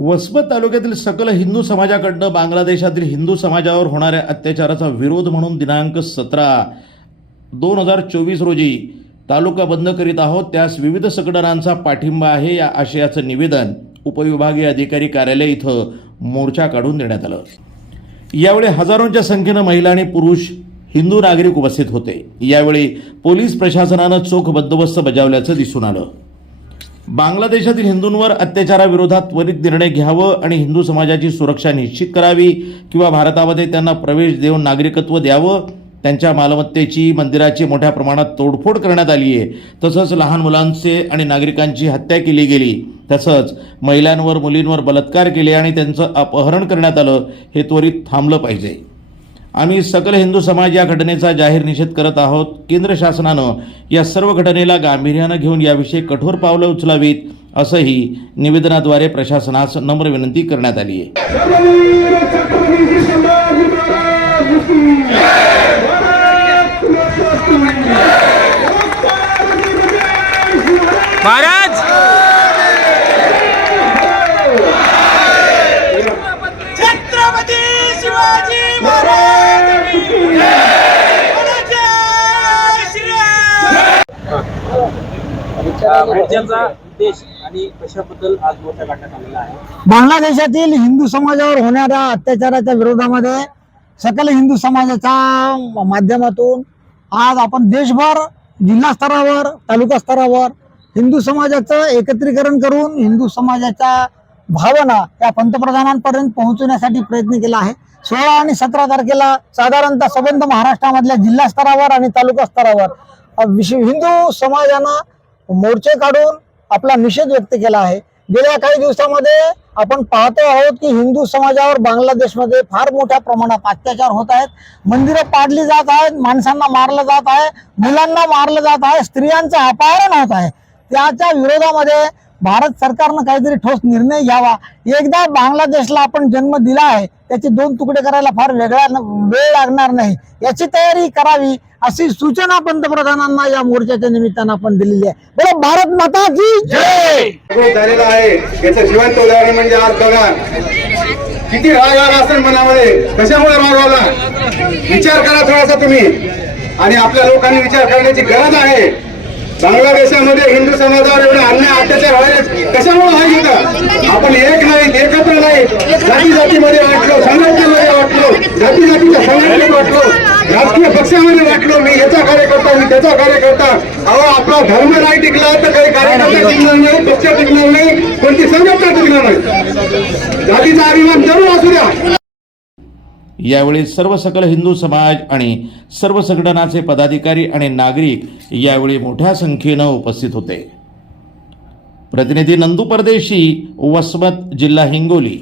वसमत तालुक्यातील सकल हिंदू समाजाकडनं बांगलादेशातील हिंदू समाजावर होणाऱ्या अत्याचाराचा विरोध म्हणून दिनांक सतरा दोन हजार चोवीस रोजी तालुका बंद करीत आहोत. त्यास विविध संघटनांचा पाठिंबा आहे. या आशयाचं निवेदन उपविभागीय अधिकारी कार्यालय इथं मोर्चा काढून देण्यात आलं. यावेळी हजारोंच्या संख्येनं महिला आणि पुरुष हिंदू नागरिक उपस्थित होते. यावेळी पोलीस प्रशासनानं चोख बंदोबस्त बजावल्याचं दिसून आलं. बांगलादेशातील हिंदूंवर अत्याचाराविरोधात त्वरित निर्णय घ्यावं आणि हिंदू समाजाची सुरक्षा निश्चित करावी किंवा भारतामध्ये त्यांना प्रवेश देऊन नागरिकत्व द्यावं त्यांच्या मालमत्तेची मंदिराची मोठ्या प्रमाणात तोडफोड करण्यात आली आहे. तसंच लहान मुलांचे आणि नागरिकांची हत्या केली गेली. तसंच महिलांवर मुलींवर बलात्कार केले आणि त्यांचं अपहरण करण्यात आलं. हे त्वरित थांबलं पाहिजे. आम्ही सकल हिंदू समाज या घटनेचा जाहीर निषेध करत आहोत. केंद्र शासनानं या सर्व घटनेला गांभीर्यानं घेऊन याविषयी कठोर पावलं उचलावीत असंही निवेदनाद्वारे प्रशासनास नम्र विनंती करण्यात आली आहे. मोर्चाचा उद्देश आणि कशाबद्दल आज मोर्चा काढण्यात आलेला आहे? बांगलादेशातील हिंदू समाजावर होणाऱ्या अत्याचाराच्या विरोधामध्ये सकल हिंदू समाजाच्या माध्यमातून आज आपण देशभर जिल्हा स्तरावर तालुका स्तरावर हिंदू समाजाचं एकत्रीकरण करून हिंदू समाजाच्या भावना या पंतप्रधानांपर्यंत पोहोचवण्यासाठी प्रयत्न केला आहे. सोळा आणि सतरा तारखेला साधारणतः संबंध महाराष्ट्रामधल्या जिल्हा स्तरावर आणि तालुका स्तरावर. अ, विश्व हिंदू समाजानं मोर्चे काढून आपला निषेध व्यक्त केला आहे. गेल्या काही दिवसामध्ये आपण पाहतो आहोत की हिंदू समाजावर बांगलादेशमध्ये फार मोठ्या प्रमाणात अत्याचार होत आहेत. मंदिरं पाडली जात आहेत माणसांना मारलं जात आहे मुलांना मारलं जात आहे स्त्रियांचं अपहरण होत आहे. त्याच्या विरोधामध्ये भारत सरकारनं काहीतरी ठोस निर्णय घ्यावा. एकदा बांगलादेशला आपण जन्म दिला आहे त्याचे दोन तुकडे करायला फार वेगळा वेळ लागणार नाही. याची तयारी करावी. अशी सूचना पंतप्रधानांना या मोर्चाच्या निमित्तानं आपण दिलेली आहे. बरं भारत माता की जय! झालेला आहे याचं जिवंत उदाहरण म्हणजे आज बघा. किती राग आला असेल मनामध्ये. कशामुळे राग आला? विचार करा थोडासा तुम्ही. आणि आपल्या लोकांनी विचार करण्याची गरज आहे. बांगलादेशामध्ये हिंदू समाजावर एवढे अन्याय अत्याचार व्हायला कशामुळे व्हायला का आपण एक नाही एकत्र नाही. जाती जातीमध्ये वाटलो संघटनेमध्ये वाटलो. जाती जातीच्या संघटनेत वाटलो. राजकीय पक्षामध्ये वाटलो मी याचा कार्यकर्ता मी त्याचा कार्यकर्ता. अहो आपला धर्म नाही टिकला तर काही कार्यकर्ता टिकणार नाही पक्ष टिकणार नाही कोणती संघटना टिकणार नाही. जातीचा अभिमान जरूर असू द्या. यावेळी सर्व सकल हिंदू समाज आणि सर्व संघटनाचे पदाधिकारी आणि नागरिक यावेळी मोठ्या संख्येनं उपस्थित होते. प्रतिनिधी नंदू परदेशी वसमत जिल्हा हिंगोली.